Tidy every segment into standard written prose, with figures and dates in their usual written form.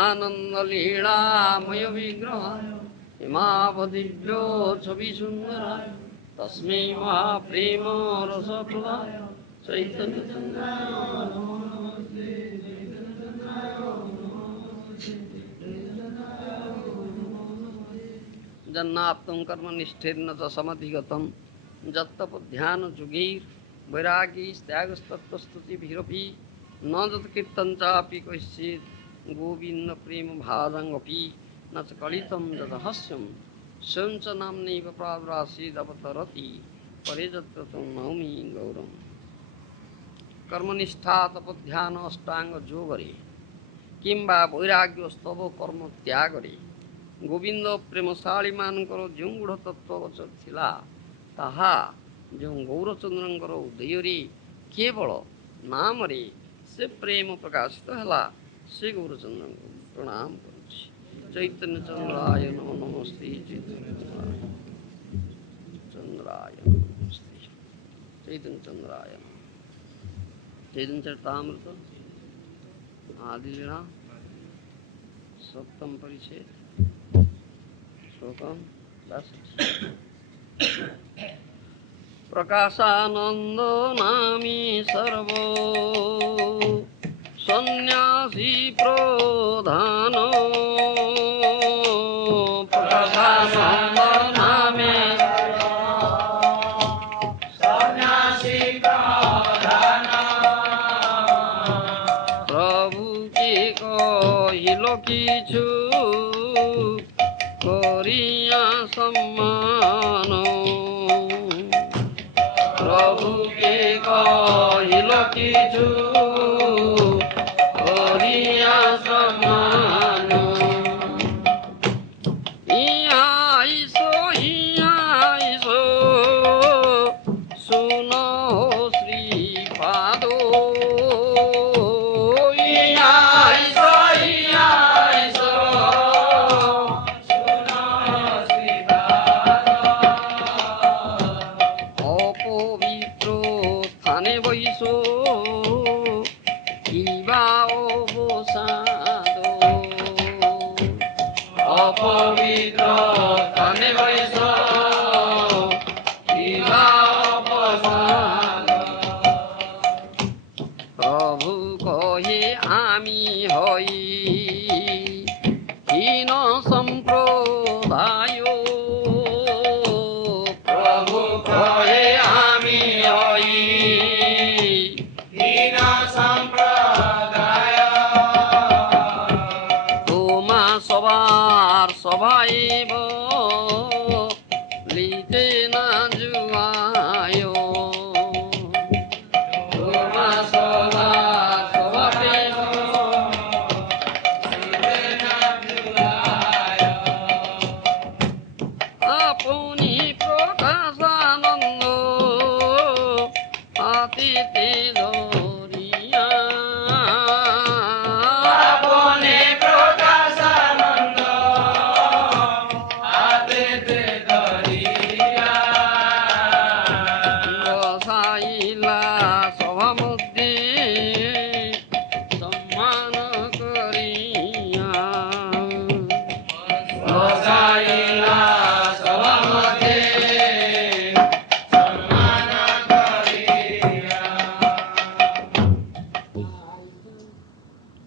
आनंद लीलामय विग्रह हिमावदिव्यो छवि सुंदर तस्मै महाप्रेम रसप्रदाय चैतन्य जन्नात्म कर्म निष्ठेर्न च समधिगतम जत्तप ध्यान जुगैर वैरागी त्यागस्तत्वस्तुतिभिरपि न जत कीर्तन चापि कश्चित् गोविंद प्रेम भाजंगपि न च कलितं जदहस्यं स्वयं च नाम्नैव प्रावरासीदवतरति परे यत्र तं नौमि गौरम। कर्मनिष्ठा तप ध्यान अष्टांग जोगरे किंबा वैराग्य स्तव कर्म त्यागरे गोविंद प्रेमशाली मानकर जो गूढ़ तत्व थिला ताहा जो गौरचंद्रंकर उदय केवल नाम रे से प्रेम प्रकाशित है से गौरचंद्र को प्रणाम करुछि। चैतन्य चंद्राय नमो नमस्ते चंद्राय नमस्ते चैतन्य चंद्राय चैतन्य चरितामृत आदि लीला सप्तम परिच्छेद प्रकाशानंदो नामी सर्वो सन्यासी प्रधानो प्रकाशानंदो नामी सन्यासी प्रधानो प्रभु के कहिलो किछु करिया सम्मान प्रभु के कहिल किछु करिया सम्मान इहाँ आइसो सुनो श्रीपादो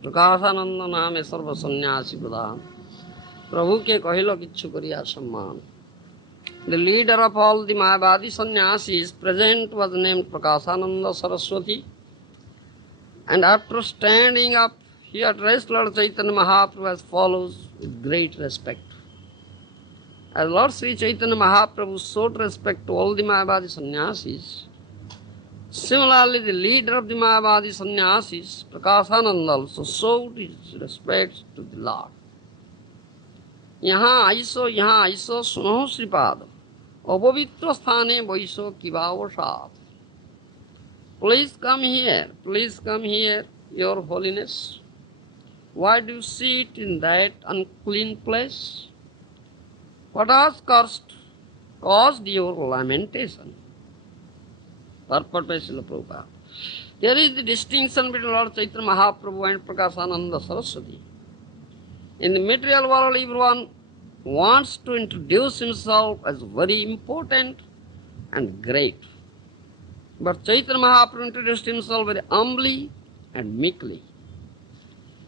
प्रकाशानंद नाम सर्व सन्यासी प्रधान प्रभु के कहिलो किच्छु करिया सम्मान। The leader of all the Mayavadi sannyasis present was named Prakashananda Saraswati, and after standing up he addressed Lord Chaitanya Mahaprabhu as follows with great respect. As Lord Sri Chaitanya Mahaprabhu showed respect to all the Mayavadi sannyasis, similarly the leader of the Mayavadi sannyasis, Prakashananda, also showed his respect to the Lord. यहाँ iso सुनो श्रीपाद अपवित्र स्थाने vaso किवावसाद. Please come here, your holiness. Why do you sit in that unclean place? What has caused your lamentation? Purport by Srila Prabhupada. There is the distinction between Lord Chaitanya Mahaprabhu and Prakashananda Saraswati. In the material world, everyone wants to introduce himself as very important and great. But Chaitanya Mahaprabhu introduced himself very humbly and meekly.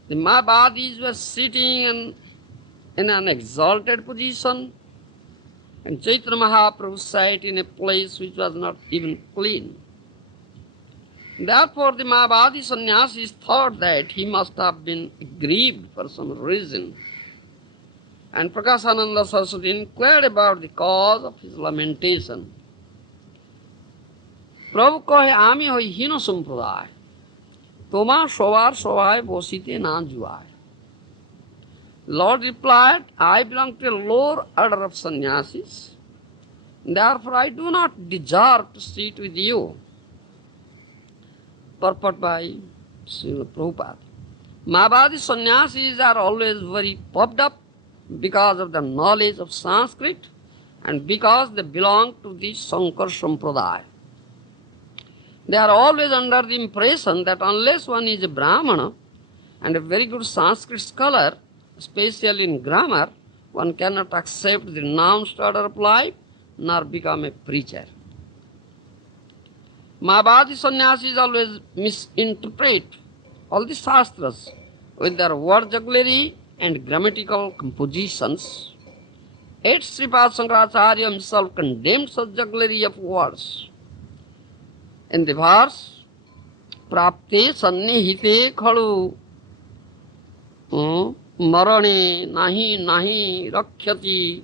The Mayavadis were sitting in an exalted position, and Chaitanya Mahaprabhu sat in a place which was not even clean. Therefore, the Mayavadi sannyasis thought that he must have been aggrieved for some reason. And Prakashananda Saraswati inquired about the cause of his lamentation. Prabhu কহে আমি হই হীন সম্প্রদায় তোমা সবার সবাই বসিতে না জুয়ায়. Lord replied, I belong to a lower order of sannyasis. Therefore, I do not deserve to sit with you. Purport by Srila Prabhupada. Mayavadi sannyasis are always very puffed up because of the knowledge of Sanskrit and because they belong to the Sankar Sampradaya. They are always under the impression that unless one is a Brahmana and a very good Sanskrit scholar, especially in grammar, one cannot accept the renounced order of life nor become a preacher. Mayavadi sannyasis always misinterpret all the shastras with their word jugglery and grammatical compositions. Yet Sripad Shankaracharya himself condemned such jugglery of words. In the verse, Prapte Sannihite Khalu Marane Nahi Rakhyati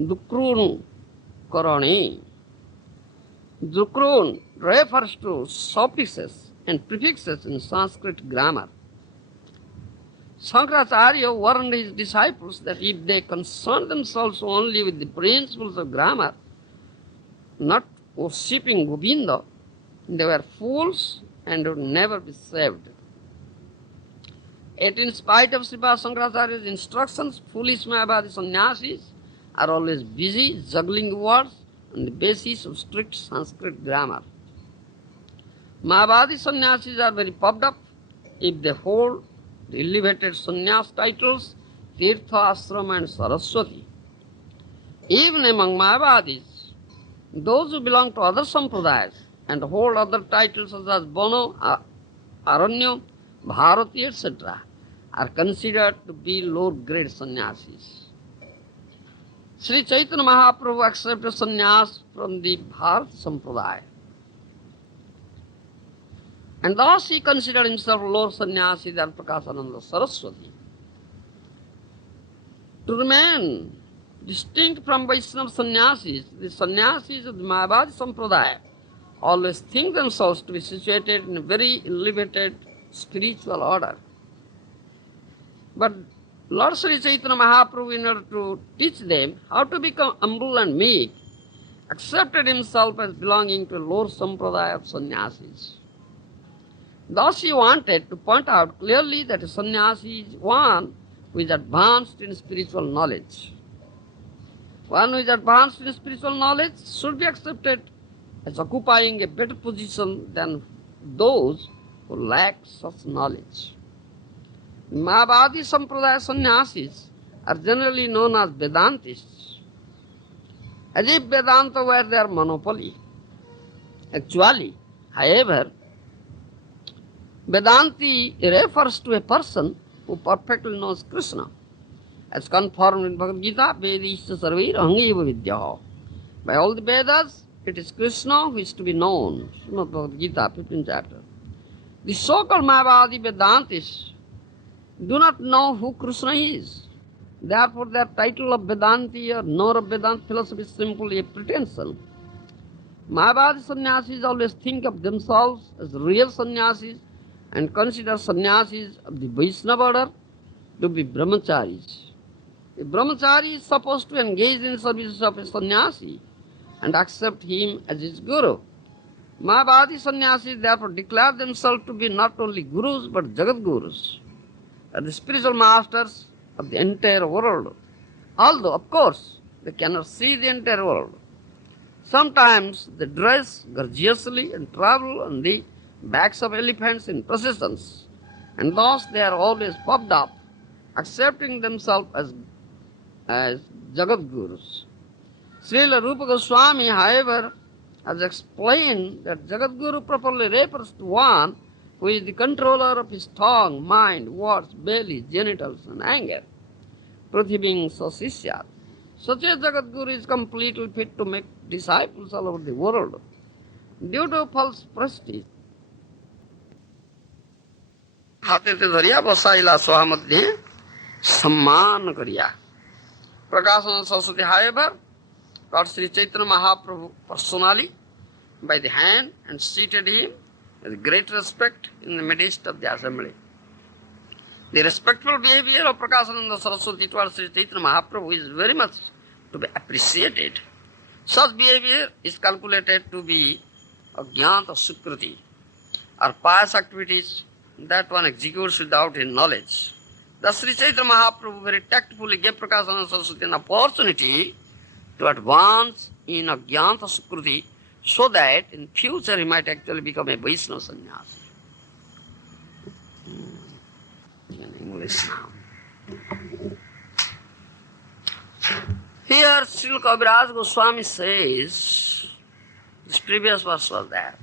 Dukrun Karane. Dukrun refers to suffixes and prefixes in Sanskrit grammar. Shankaracharya warned his disciples that if they concern themselves only with the principles of grammar, not worshipping Govinda, they were fools and would never be saved. Yet in spite of Sripad Shankaracharya's instructions, foolish Mayavadi sannyasis are always busy juggling words on the basis of strict Sanskrit grammar. Mayavadi sannyasis are very puffed up if they hold the elevated sannyas titles Tirtha, Ashram and Saraswati. Even among Mayavadis, those who belong to other sampradayas and hold other titles such as Bono, Aranya, Bharati, etc., are considered to be lower grade sannyasis. Sri Chaitanya Mahaprabhu accepted sannyas from the Bharati sampradaya, and thus he considered himself lower sannyasi than Prakashananda Saraswati. To remain distinct from Vaishnava sannyasis, the sannyasis of the Mayavadi sampradaya always think themselves to be situated in a very elevated spiritual order. But Lord Sri Chaitanya Mahaprabhu, in order to teach them how to become humble and meek, accepted himself as belonging to a lower sampradaya of sannyasis. Thus he wanted to point out clearly that a sannyasi is one who is advanced in spiritual knowledge. One who is advanced in spiritual knowledge should be accepted as occupying a better position than those who lack such knowledge. Mayavadi Sampradaya sannyasis are generally known as Vedantists, as if Vedanta were their monopoly. Actually, however, Vedanti refers to a person who perfectly knows Krishna, as confirmed in Bhagavad Gita, Vedisya Sarvair Ahangeva Vidya. By all the Vedas, it is Krishna who is to be known. Srimad Bhagavad Gita, 15th chapter. The so-called Mayavadi Vedantists do not know who Krishna is. Therefore, their title of Vedanti or knower of Vedanta philosophy is simply a pretension. Mayavadi sannyasis always think of themselves as real sannyasis and consider sannyasis of the Vaishnava order to be brahmacharis. A brahmachari is supposed to engage in service of a sannyasi and accept him as his guru. Mayavadi sannyasis therefore declare themselves to be not only gurus but jagat gurus, the spiritual masters of the entire world. Although, of course, they cannot see the entire world. Sometimes they dress gorgeously and travel on the backs of elephants in processions, and thus they are always puffed up, accepting themselves as Jagat Gurus. Srila Rupa Goswami, however, has explained that Jagat Guru properly refers to one who is the controller of his tongue, mind, words, belly, genitals, and anger. Prithibing Sasisyat. Such a Jagat Guru is completely fit to make disciples all over the world. Due to false prestige, हातेते धरिया बसाइला स्वाहा मध्ये सम्मान करिया. Prakasana Saraswati, however, got Sri Chaitanya Mahaprabhu personally by the hand and seated him with great respect in the midst of the assembly. The respectful behavior of Prakasananda Saraswati towards Sri Chaitanya Mahaprabhu is very much to be appreciated. Such behavior is calculated to be Ajnata Sukriti, or pious activities that one executes without his knowledge. Thus Sri Chaitanya Mahaprabhu very tactfully gave Prakasananda Saraswati an opportunity to advance in Ajnata Sukriti so that in future he might actually become a Vaishnava sannyasi. In English now. Here Srila Kaviraj Goswami says, this previous verse was there,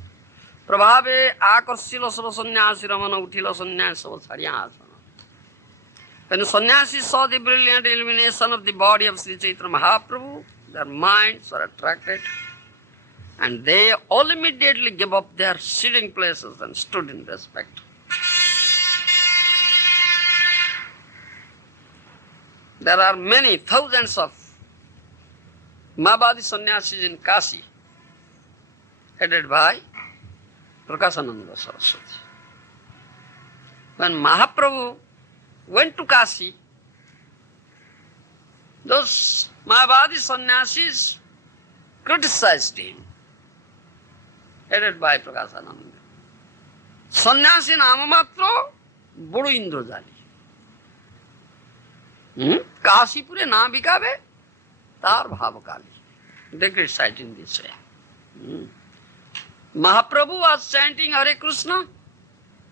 Prabhave akarshila sava sannyasi ramana uthila sannyasi sava saryasana. When the sannyasis saw the brilliant illumination of the body of Sri Chaitanya Mahaprabhu, their minds were attracted, and they all immediately gave up their sitting places and stood in respect. There are many thousands of Mayavadi sannyasis in Kashi, headed by Prakasananda Saraswati. When Mahaprabhu went to Kashi, those Mayavadi sannyasis criticized him, headed by Prakasananda. Sannyasi namamatro bodo indrajali. Kashipure na bikabe tar bhavakali. They criticized in this way. Mahaprabhu was chanting Hare Krishna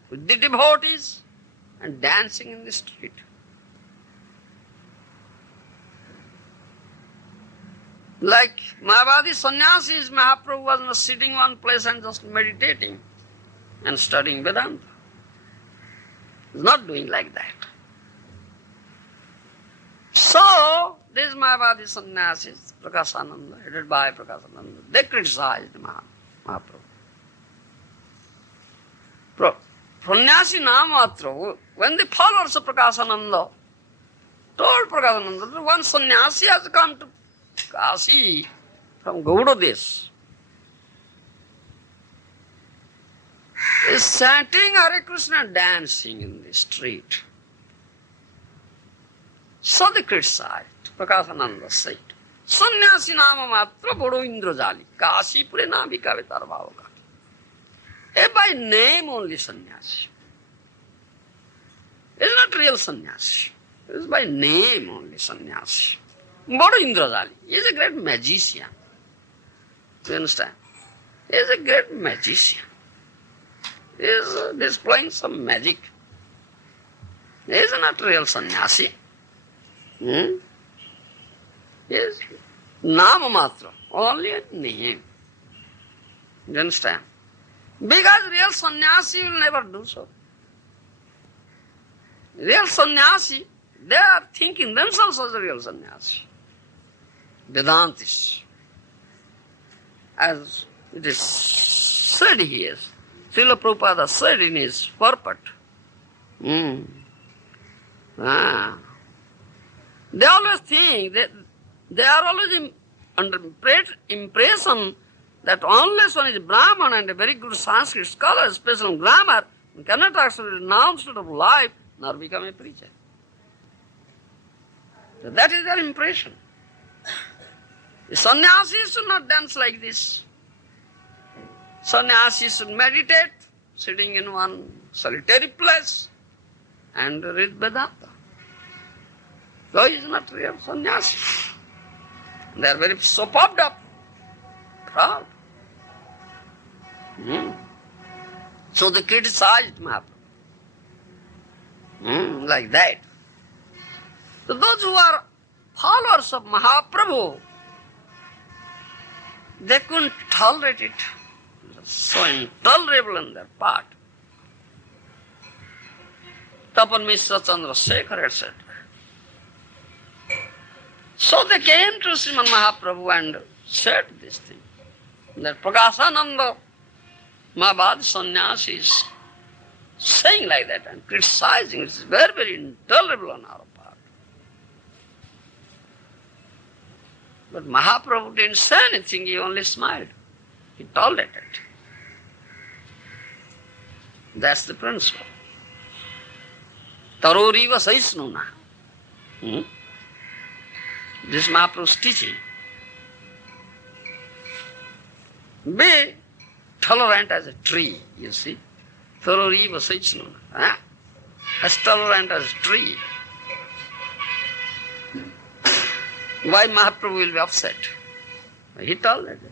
with the devotees and dancing in the street. Like Mayavadi sannyasis, Mahaprabhu was not sitting one place and just meditating and studying Vedanta. He's not doing like that. So, these Mayavadi sannyasis, Prakasananda, headed by Prakasananda, they criticized Mahaprabhu. Sannyasi Namatra, when the followers of Prakasananda told Prakasananda that one sannyasi has come to Kashi from Gour Desh, is chanting Hare Krishna, dancing in the street. So they criticized. Prakasananda said, Sannyasi nama matra bodo indrajali, Kashi pure na bikave tar bhavakali. By name only sannyasi. It is not real sannyasi. It is by name only sannyasi. Bodo indrajali is a great magician. Do you understand? He is a great magician. He is displaying some magic. He is not real sannyasi. Yes, Nama Matra, only a name. Do you understand? Because real sannyasi will never do so. Real sannyasi, they are thinking themselves as a real sannyasi. Vedantis. As it is said here, Srila Prabhupada said in his purport. They always think that they are always under impression that unless one is Brahman and a very good Sanskrit scholar, especially in grammar, one cannot actually renounce sort of life nor become a preacher. So that is their impression. The sannyasis should not dance like this. Sannyasis should meditate, sitting in one solitary place and read Vedanta. So he is not real sannyasi. They are very so puffed up, proud. So they criticized Mahaprabhu. Like that. So those who are followers of Mahaprabhu, they couldn't tolerate it. So intolerable on their part. Tapan Mishra Chandrasekhar, etc. So they came to Srimad Mahaprabhu and said this thing, that Prakasananda Mahabadi Sannyasi is saying like that and criticizing. It's very, very intolerable on our part. But Mahaprabhu didn't say anything, he only smiled. He tolerated. That's the principle. Taroriva saisnuna. This Mahaprabhu's teaching. Be tolerant as a tree, you see. Taroriva saisnuna. As tolerant as a tree. Why Mahaprabhu will be upset? He tolerated.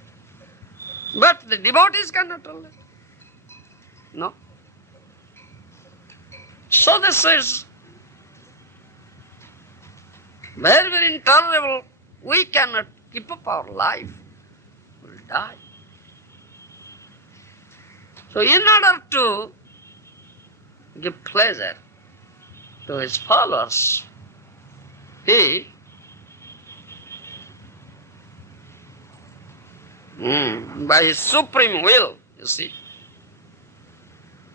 But the devotees cannot tolerate. No. So this is very, very intolerable. We cannot keep up our life. We will die. So in order to give pleasure to his followers, he by his supreme will, you see,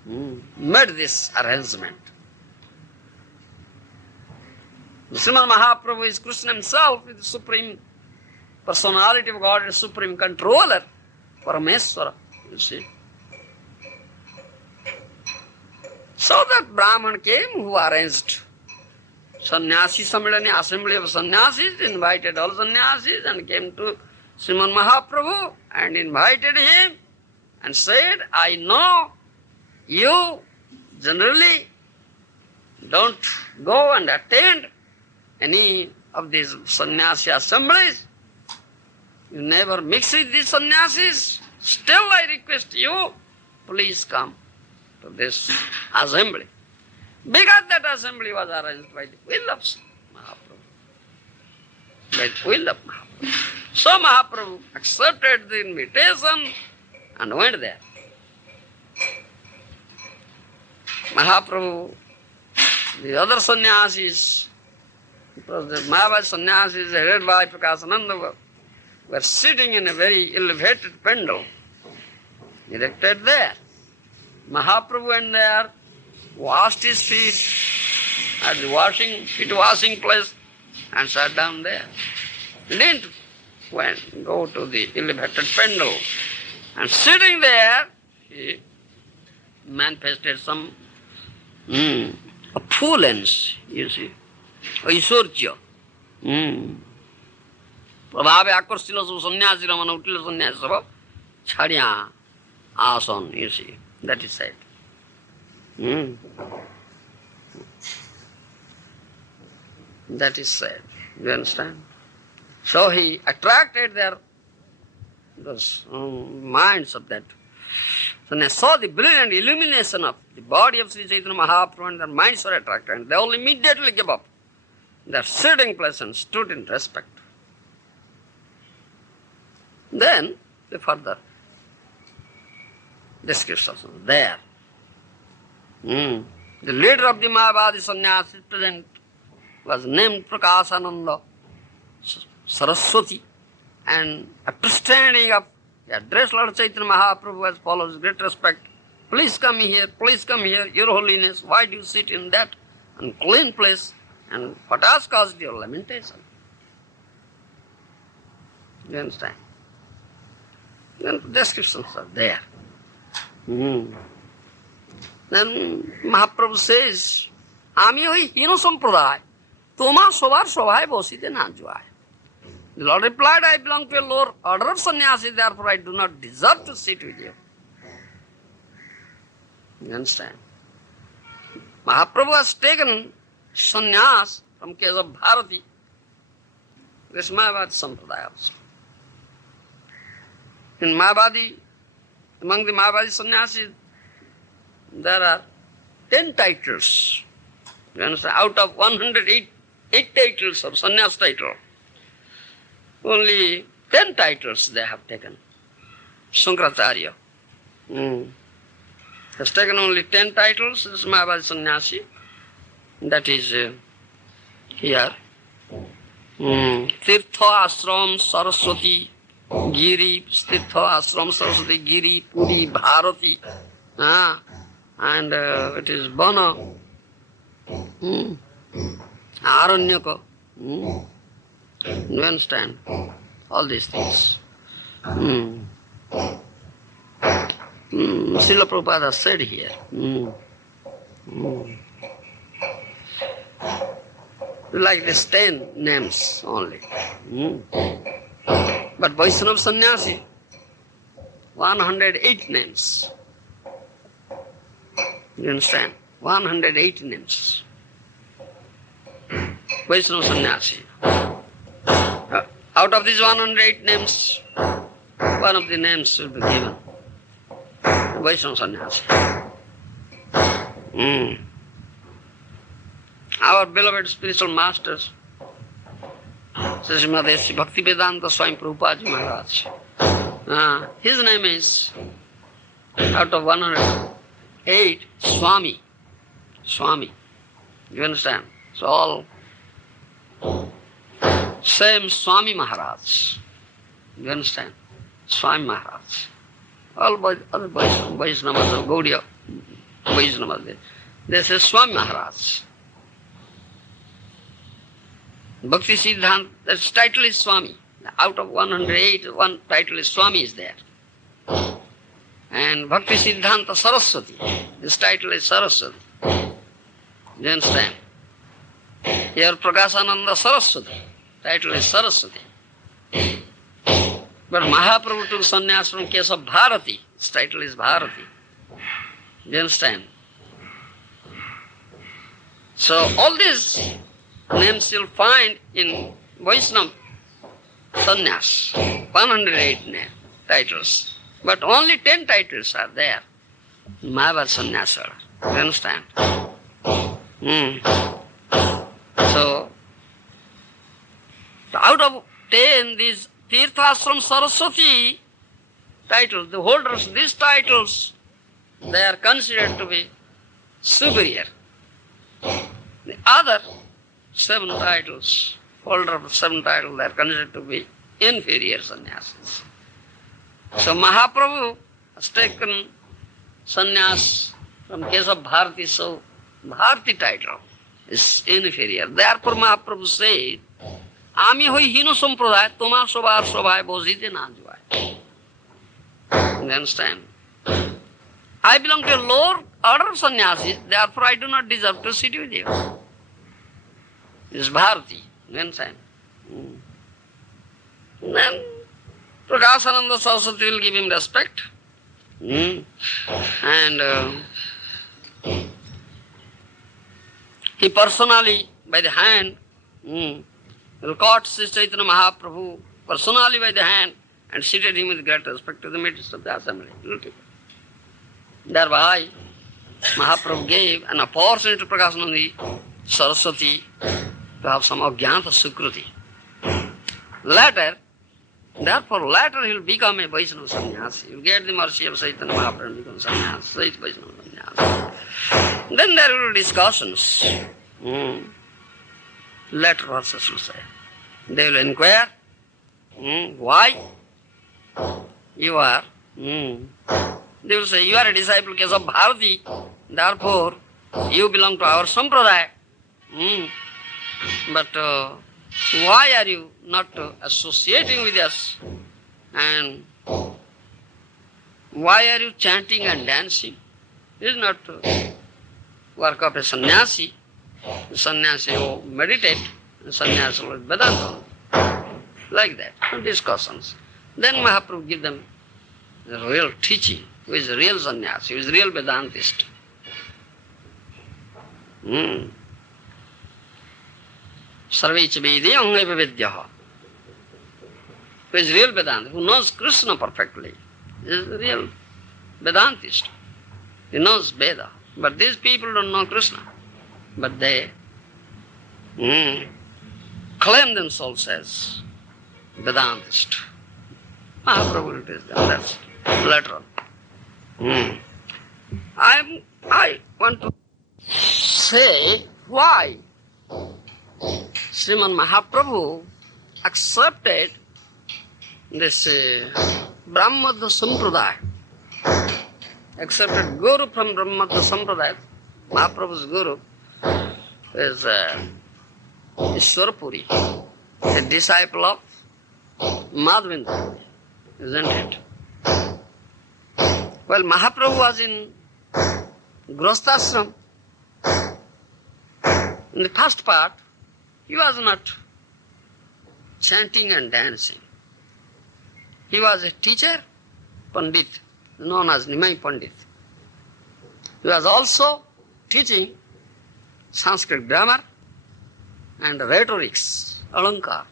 made this arrangement. Srimad Mahaprabhu is Krishna himself, with the supreme personality of God, the supreme controller, Parameswara, you see. So that Brahman came who arranged Sannyasi Sammelani, assembly of sannyasis, invited all sannyasis and came to Srimad Mahaprabhu and invited him and said, I know you generally don't go and attend any of these sannyasi assemblies. You never mix with these sannyasis. Still I request you, please come to this assembly. Because that assembly was arranged by the will of Mahaprabhu. By the will of Mahaprabhu. So Mahaprabhu accepted the invitation and went there. Mahaprabhu, the other sannyasis, because the Mahabharata sannyasis headed by Prakasananda were sitting in a very elevated pendle erected there. Mahaprabhu went there, washed his feet at the feet washing place and sat down there. He didn't go to the elevated pendle. And sitting there, he manifested some affluence, you see, ऐश्वर्य. प्रभावे आकर्षित सन्यासी रमन उठिल सन्यासी सब छाड़िया आसन, you see, that is said. That is said. You understand? So he attracted those minds of that. So they saw the brilliant illumination of the body of Sri Chaitanya Mahaprabhu and their minds were attracted. And they all immediately gave up their sitting place and stood in respect. Then the further descriptions there. The leader of the Mayavadi Sannyasi present was named Prakasananda Saraswati, and after standing up, he addressed Lord Chaitanya Mahaprabhu as follows: great respect. Please come here, Your Holiness. Why do you sit in that unclean place? And what has caused your lamentation? You understand? Then descriptions are there. Then Mahaprabhu says, Ami oi hino sampradaya, toma sobar sobhai bosite na joai. The Lord replied, I belong to a lower order of sannyasi, therefore I do not deserve to sit with you. You understand? Mahaprabhu has taken sannyas from case of Bharati. This is Mayavadi Sampradaya also. In Mayavadi, among the Mayavadi sannyasis, there are 10 titles. You understand? Out of 108 titles of sannyas title, only 10 titles they have taken. Shankaracharya has taken only 10 titles, this Mayavadi sannyasi. That is here. Tirtha Ashram Saraswati Giri, Tirtha Ashram Saraswati Giri, Puri Bharati. And it is Bana, Aranyaka. You understand? All these things. Srila Prabhupada said here. Like these 10 names only. But Vaishnava Sannyasi, 108 names. You understand? 108 names. Vaishnava Sannyasi. Out of these 108 names, one of the names should be given. Vaishnava Sannyasi. Our beloved spiritual masters, Srimad Bhaktivedanta Swami Prabhupada Maharaj. His name is, out of 108, Swami. Swami. You understand? So all same Swami Maharaj. You understand? Swami Maharaj. All other Vaishnavas of Gaudiya Vaishnavas, they say Swami Maharaj. Bhakti Siddhanta, that title is Swami. Out of 108, one title is Swami is there. And Bhakti Siddhanta Saraswati, this title is Saraswati. You understand? Here Prakasananda Saraswati, title is Saraswati. But Mahaprabhu took sannyas from case of Bharati, his title is Bharati. You understand? So all these names you'll find in Vaishnava sannyas, 108 titles. But only 10 titles are there in Mayavadi sannyasa. You understand? So, out of 10, these Tirthashram Saraswati titles, the holders of these titles, they are considered to be superior. The other 7 titles, holder of 7 titles, they are considered to be inferior sannyasis. So Mahaprabhu has taken sannyas from case of Bharati, so Bharati title is inferior. Therefore Mahaprabhu said, Ami hoi hino sampradaya, toma sobar sobhaya bojite na juay. You understand? I belong to a lower order of sannyasis, therefore I do not deserve to sit with you. This is Bharati. You understand? Then Prakasananda Saraswati will give him respect. And he personally, by the hand, will caught Sri Chaitanya Mahaprabhu personally by the hand and seated him with great respect to the midst of the assembly. Thereby, Mahaprabhu gave an opportunity to Prakasananda Saraswati to have some Ajnata Sukruti. Later he will become a Vaishnava sannyasi. He will get the mercy of Chaitanya Mahaprabhu and become sannyasi, Vaishnava sannyasi. Then there will be discussions. Later verses will say. They will inquire why you are. They will say, you are a disciple case of Bharati, therefore you belong to our sampradaya. But why are you not associating with us? And why are you chanting and dancing? This is not work of a sannyasi. The sannyasi will meditate, the sannyasi will Vedanta. Like that, discussions. Then Mahaprabhu give them the real teaching, who is a real sannyasi, who is a real Vedantist. Sarvecha Vedi Angaipa Vidyaha. who is real Vedanta, who knows Krishna perfectly, is the real Vedantist. He knows Veda. But these people don't know Krishna. But they claim themselves as Vedantist. Mahaprabhu will teach them. That's later on. I want to say why Srimad Mahaprabhu accepted this Brahmada Sampradaya, accepted Guru from Brahmada Sampradaya. Mahaprabhu's Guru is Ishwarpuri, a disciple of Madhavendra, isn't it? Well, Mahaprabhu was in Grosthashram. In the first part, he was not chanting and dancing. He was a teacher, Pandit, known as Nimai Pandit. He was also teaching Sanskrit grammar and rhetorics, Alankar,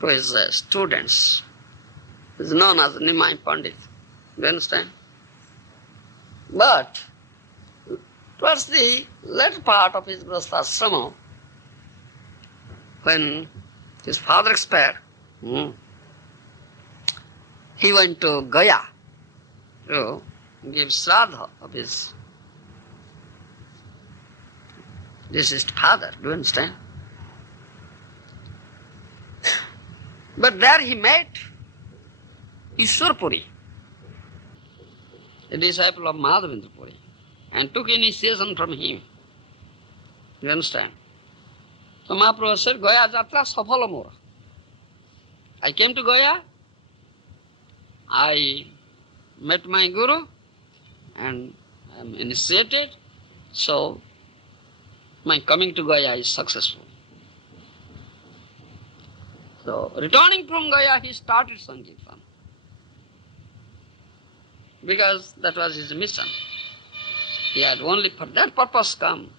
to his students. He is known as Nimai Pandit. You understand? But towards the latter part of his Grosthashrama, when his father expired, he went to Gaya to give Shraddha of his deceased father. Do you understand? But there he met Ishwarpuri, a disciple of Madhavendra Puri, and took initiation from him. You understand? So Mahaprabhu said, Gaya Jatra Safala Mora. I came to Gaya, I met my Guru, and I am initiated, so my coming to Gaya is successful. So, returning from Gaya, he started Sankirtan, because that was his mission. He had only for that purpose come.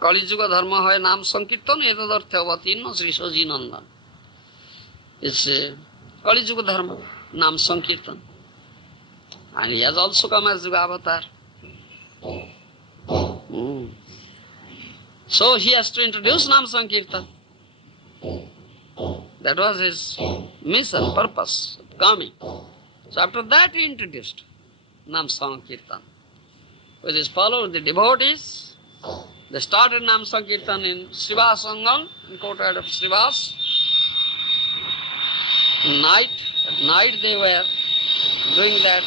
Kali Yuga Dharma hoy Nam Sankirtan etadartha avatinna Sri Saji Nandan. It's Kali Yuga Dharma, Nam Sankirtan. And he has also come as Yuga Avatar. So he has to introduce Nam Sankirtan. That was his mission, purpose of coming. So after that he introduced Nam Sankirtan. With his followers, the devotees, they started Nam Sankirtan in Srivas Angan, in courtyard of Srivas. At night they were doing that.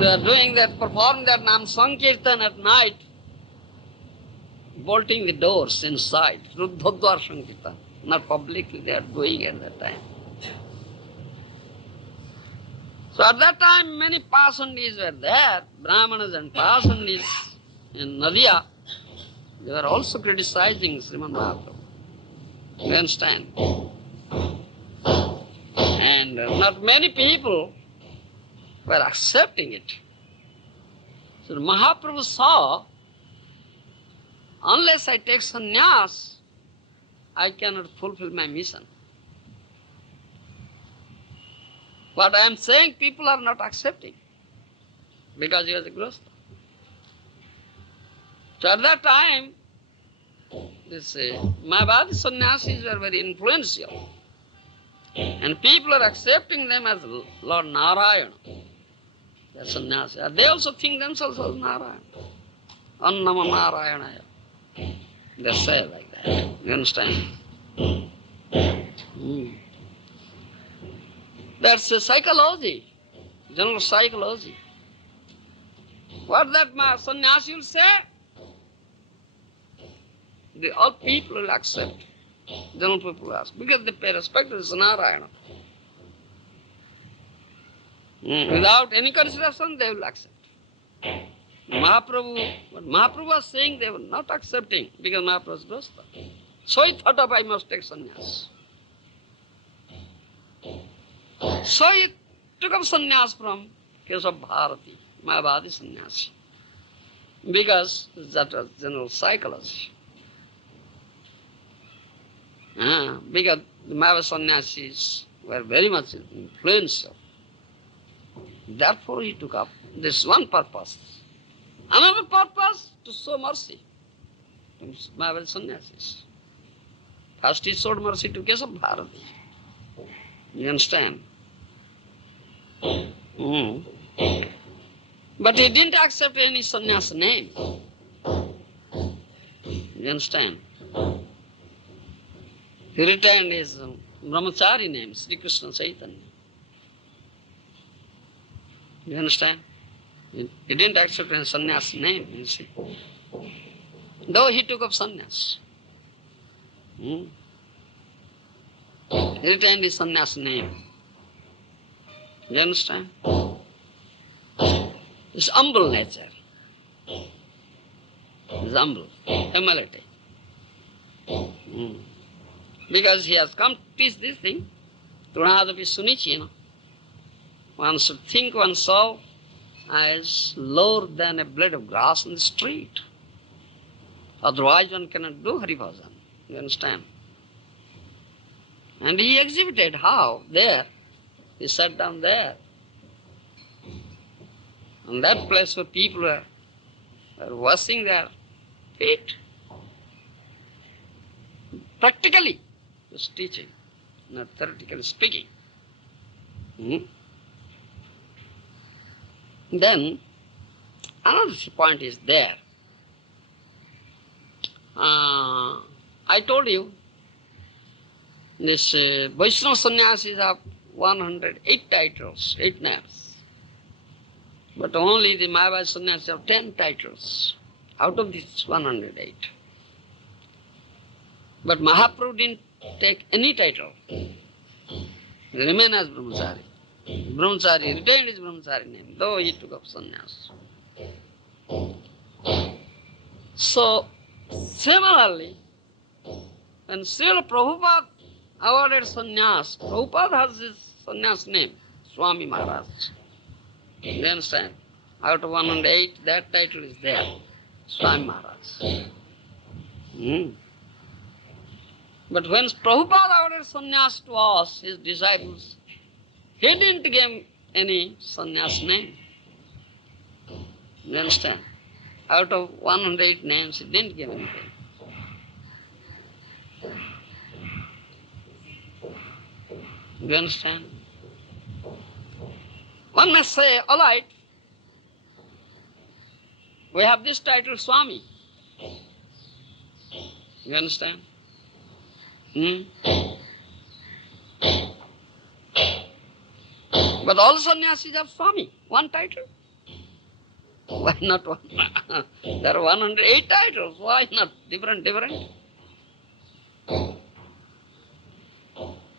They are doing that, performing that Nam Sankirtan at night, bolting the doors inside, Ruddhodwar Sankirtan. Not publicly, they are doing at that time. So at that time, many Pasandis were there, Brahmanas and Pasandis in Nadia. They were also criticizing Srimad Mahaprabhu. You understand? And not many people were accepting it. So Mahaprabhu saw, unless I take sannyas, I cannot fulfill my mission. What I am saying, people are not accepting, because he was a grostha. So at that time, this Mayavadi sannyasis were very influential, and people are accepting them as Lord Narayana. They are sannyasi. They also think themselves as Narayana. Annama Narayanaya. They say like that. You understand? That's a psychology, general psychology. What that sannyasi will say, all people will accept. General people will ask, because they pay respect to the Narayana. Without any consideration, they will accept. Mahaprabhu, what Mahaprabhu was saying, they were not accepting, because Mahaprabhu was grostha. So he thought of, I must take sannyas. So he took up sannyas from Keshav Bharati, Mayavadi sannyasi, because that was general psychology. Because the Mayavadi sannyasis were very much influential. Therefore he took up this one purpose. Another purpose, to show mercy to Mayavadi sannyasis. First he showed mercy to Keshav Bharati. You understand? But he didn't accept any sannyas name. You understand? He retained his brahmachari name, Sri Krishna Chaitanya. You understand? He didn't accept any sannyas name, you see. Though he took up sannyas. He retained his sannyas name. You understand? It's humble nature. It's humble, humility. Because he has come to teach this thing, Trunadapi Sunichi, one should think oneself as lower than a blade of grass on the street. Otherwise one cannot do Haribhajan. You understand? And he exhibited how there. He sat down there. On that place where people were washing their feet. Practically, he was teaching, not theoretically speaking. Then, another point is there. I told you, this Vaishnava sannyasis have 108 titles, 8 names. But only the Mayavadi sannyasis have 10 titles out of these 108. But Mahaprabhu didn't take any title. He remained as brahmachari. Brahmachari retained his brahmachari name, though he took up sannyas. So, similarly, when Srila Prabhupada awarded sannyas, Prabhupada has his sannyas name, Swami Maharaja. You understand? Out of 108, that title is there, Swami Maharaja. But when Prabhupada awarded sannyas to us, his disciples, he didn't give any sannyas name. You understand? Out of 108 names, he didn't give anything. You understand? One may say, all right, we have this title Swami. You understand? But all sannyasis have Swami, one title. Why not one? There are 108 titles. Why not different?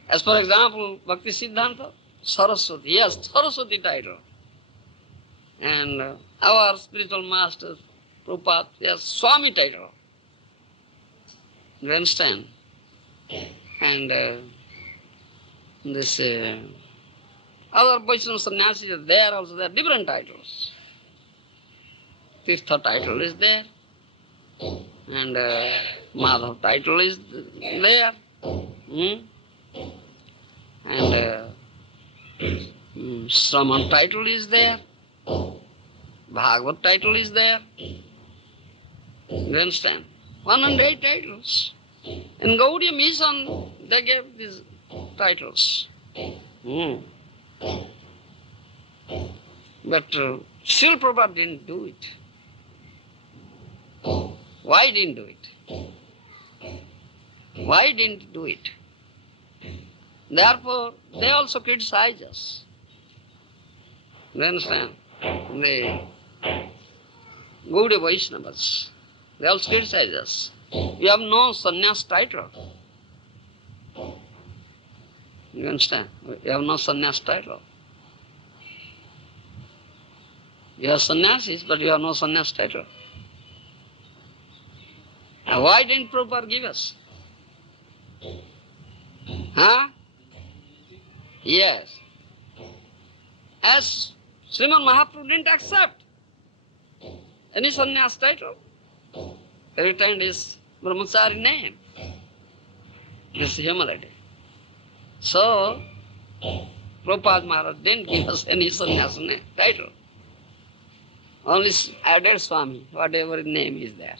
As for example, Bhakti Siddhanta, Saraswati. He has Saraswati title. And our spiritual master, Prabhupada, he has Swami title. You understand? And this other Vaishnava sannyasis, there also there are different titles. Tirtha title is there, and Madhav title is there, and Shraman title is there, Bhagavad title is there. You understand? 108 titles. In Gaudiya Mission, they gave these titles. But Srila Prabhupada didn't do it. Why didn't do it? Why didn't do it? Therefore, they also criticize us. You understand? The Gaudiya Vaishnavas, they also criticize us. You have no sannyas title. You understand? You have no sannyas title. You are sannyasis, but you have no sannyas title. Now, why didn't Prabhupada give us? Huh? Yes. As Srimad Mahaprabhu didn't accept any sannyas title, he retained his brahmachari name. This is humility. So, Prabhupada Maharaj didn't give us any sannyas title. Only added Swami, whatever his name is there.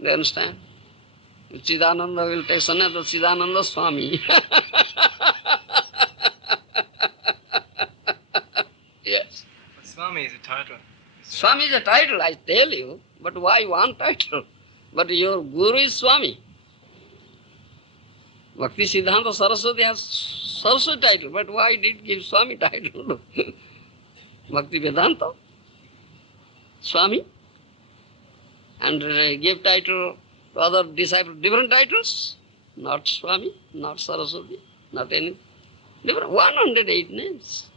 Do you understand? Chidananda will take sannyas, Chidananda Swami. Yes. But Swami is a title. Swami is a title, I tell you, but why one title? But your Guru is Swami. Bhakti Siddhanta Saraswati has Saraswati title, but why did give Swami title? Bhakti Vedanta, Swami, and gave title to other disciples, different titles, not Swami, not Saraswati, not any, different, 108 names.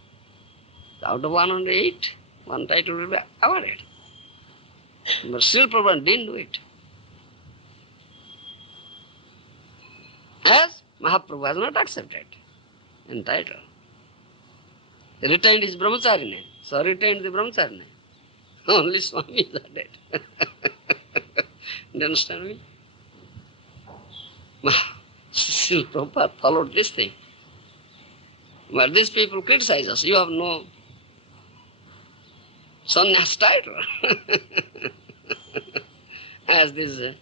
Out of 108, one title will be awarded. But still Prabhupada didn't do it. As Mahaprabhu has not accepted in title. He retained his brahmachari name. So retained the brahmachari name. Only Swami is added. Do you understand me? Still Prabhupada followed this thing. But these people criticize us. You have no sannyas title. As these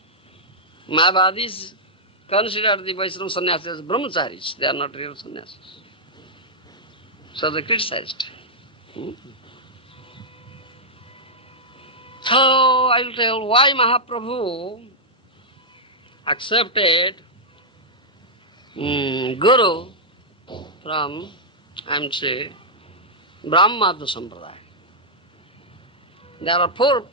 Mayavadis consider the Vaishnava sannyasis as brahmacharis. They are not real sannyasis. So they criticized. So I will tell why Mahaprabhu accepted Guru from, I would say, Brahmadha Sampradaya. There are 4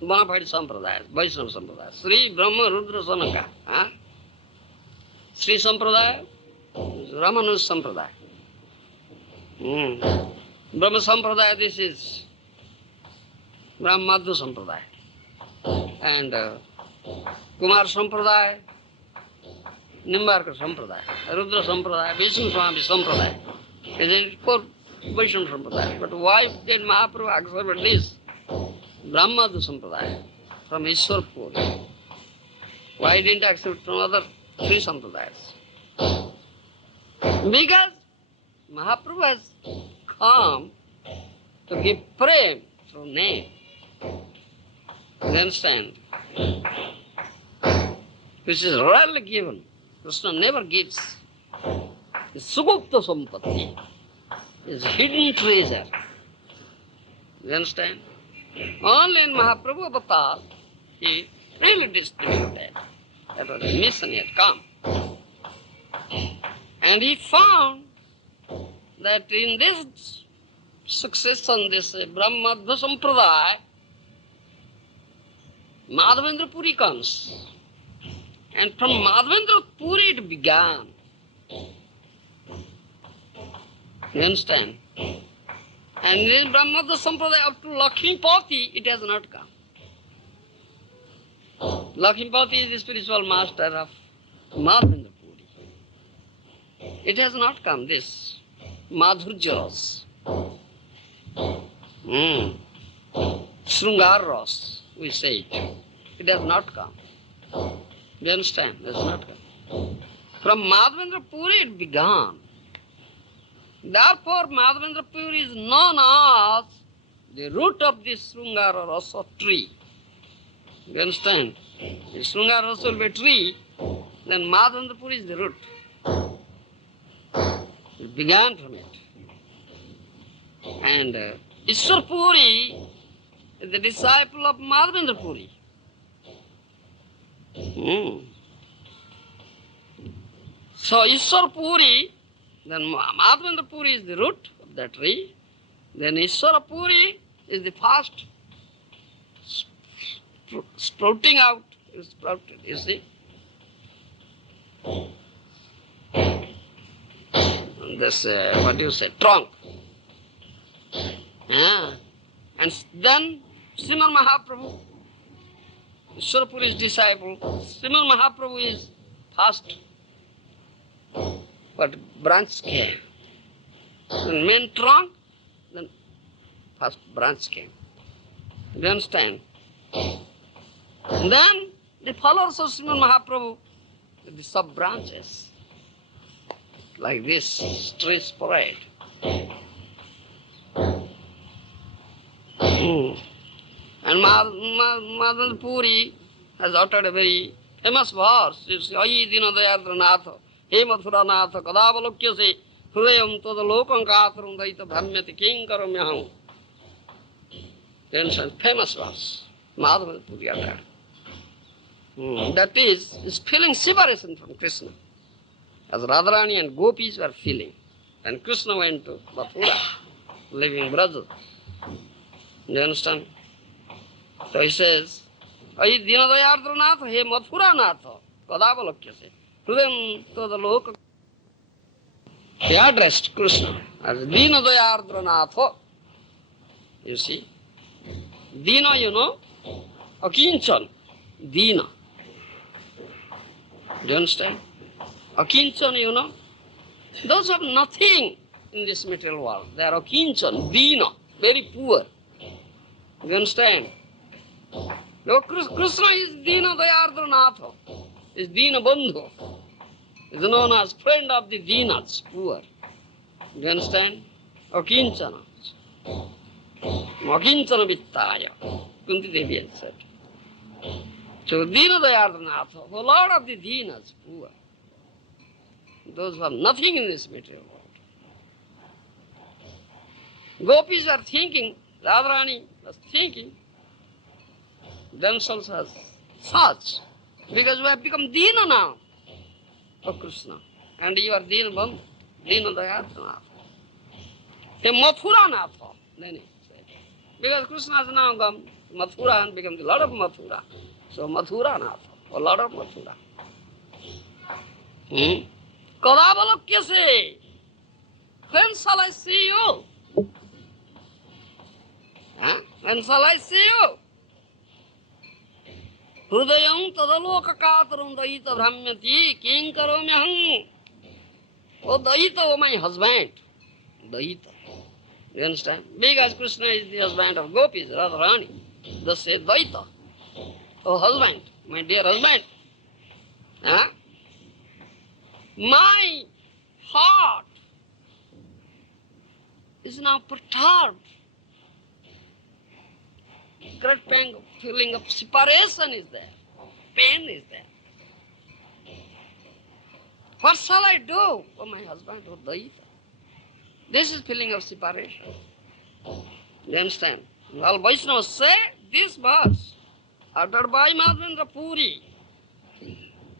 bona fide Sampradayas, Vaishnava Sampradaya. Sri, Brahma, Rudra, Sanaka. Sri Sampradaya, Ramanuja Sampradaya. Brahma Sampradaya, this is Brahmadha Sampradaya. And Kumar Sampradaya, Nimbarka Sampradaya, Rudra Sampradaya, Vishnu Swami Sampradaya. It is 4 Vaishnava Sampradaya. But why did Mahaprabhu accept this? Brahmadha Sampradaya from Ishwarpur. Why didn't accept from other 3 Sampradayas? Because Mahaprabhu has come to give prem through name. You understand? Which is rarely given. Krishna never gives. It's Sugupta Sampatti. It's hidden treasure. You understand? Only in Mahaprabhu avatar he really distributed. That was his mission, he had come. And he found that in this succession, this Brahmadha Sampradaya, Madhavendra Puri comes. And from Madhavendra Puri it began. You understand? And in Brahmadha Sampradaya up to Lakshmipati, it has not come. Lakshmipati is the spiritual master of Madhavendra Puri. It has not come, this Madhurya Ras. Srungar Ras, we say it. It has not come. You understand? It has not come. From Madhavendra Puri it began. Therefore, Madhavendra Puri is known as the root of this Srungara Rasa tree. You understand? If Srungara Rasa will be a tree, then Madhavendra Puri is the root. It began from it. And Ishwar Puri is the disciple of Madhavendra Puri. So Ishwar Puri, then Madhavendra Puri is the root of that tree. Then Ishwara Puri is the first sprouting out. It's sprouted, you see. This, what do you say, trunk. And then Srimad Mahaprabhu, Ishwara Puri's disciple, Srimad Mahaprabhu is first. But branch came. then main trunk, then first branch came. Do you understand? And then the followers of Srimad Mahaprabhu, the sub-branches, like this, tree spread. And Madhavendra Puri has uttered a very famous verse. It's Ayi Dinodayadranatha, He Mathuranatha, Kadavalokyase, Hrudayam Toda Lokam Katharam Daita Brahmyati Kinkaram Yaham. Then famous verse, Madhavendra Puri uttered. That is feeling separation from Krishna, as Radharani and gopis were feeling. And Krishna went to Mathura, living brother. You understand? So he says, Ayi Dinadayardranatha, He Mathuranatha, Kadavalokyase, Hrudayam Toda Lokam. He addressed Krishna as Dinadayardranatha. You see? Dina, you know, Akinchan, Dina. Do you understand? Akinchan, you know, those have nothing in this material world. They are Akinchan, Dina, very poor. Do you understand? No, Krishna is Dina Dayardranatha, is Dina Bandhu, is known as friend of the Dinas, poor. Do you understand? Akinchana. Akinchana Vittaya, Kunti Devi had said. So Dina Dayardranatha, the Lord of the Dinas, poor. Those who have nothing in this material world. Gopis are thinking, Radharani was thinking themselves as such, because we have become Dina now of Krishna. And you are Dina Bandhu, Dina Dayardranatha. He Mathuranatha, then he said. Because Krishna has now come to Mathura and become the Lord of Mathura. So Mathuranatha, or Lord of Mathura. Kadavalokyase, when shall I see you? When shall I see you? Hrudayam tadaloka kataram daita brahmyati kinkaromyaham. Oh, Daita, oh my husband. Daita. You understand? Because Krishna is the husband of gopis, Radharani. Thus say Daita. Oh husband, my dear husband. My heart is now perturbed. Great pain, feeling of separation is there. Pain is there. What shall I do? Oh, my husband, oh, Daita. This is feeling of separation. You understand? All Vaishnavas say this verse, uttered by Madhavendra Puri.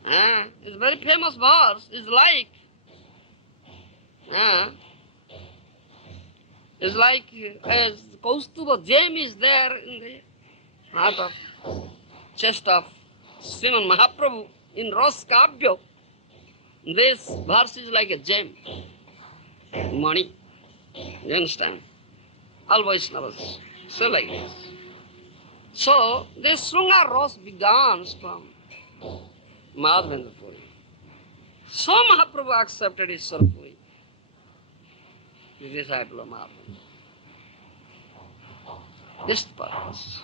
It's a very famous verse. It's like as Kaustuba gem is there in the heart of chest of Srimad Mahaprabhu in Ras Kavya. This verse is like a gem, money. You understand? All Vaishnavas say like this. So this Srunga Ras begins from Madhavendra Puri. So Mahaprabhu accepted his Sarpuri, the disciple of Mahaprabhu. This purpose.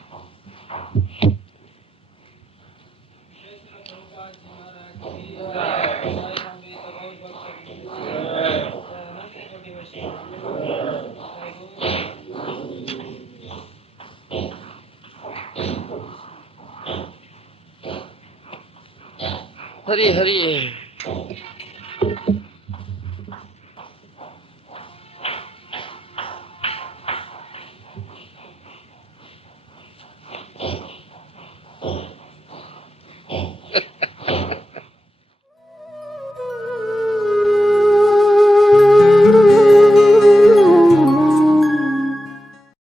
Hari Hari.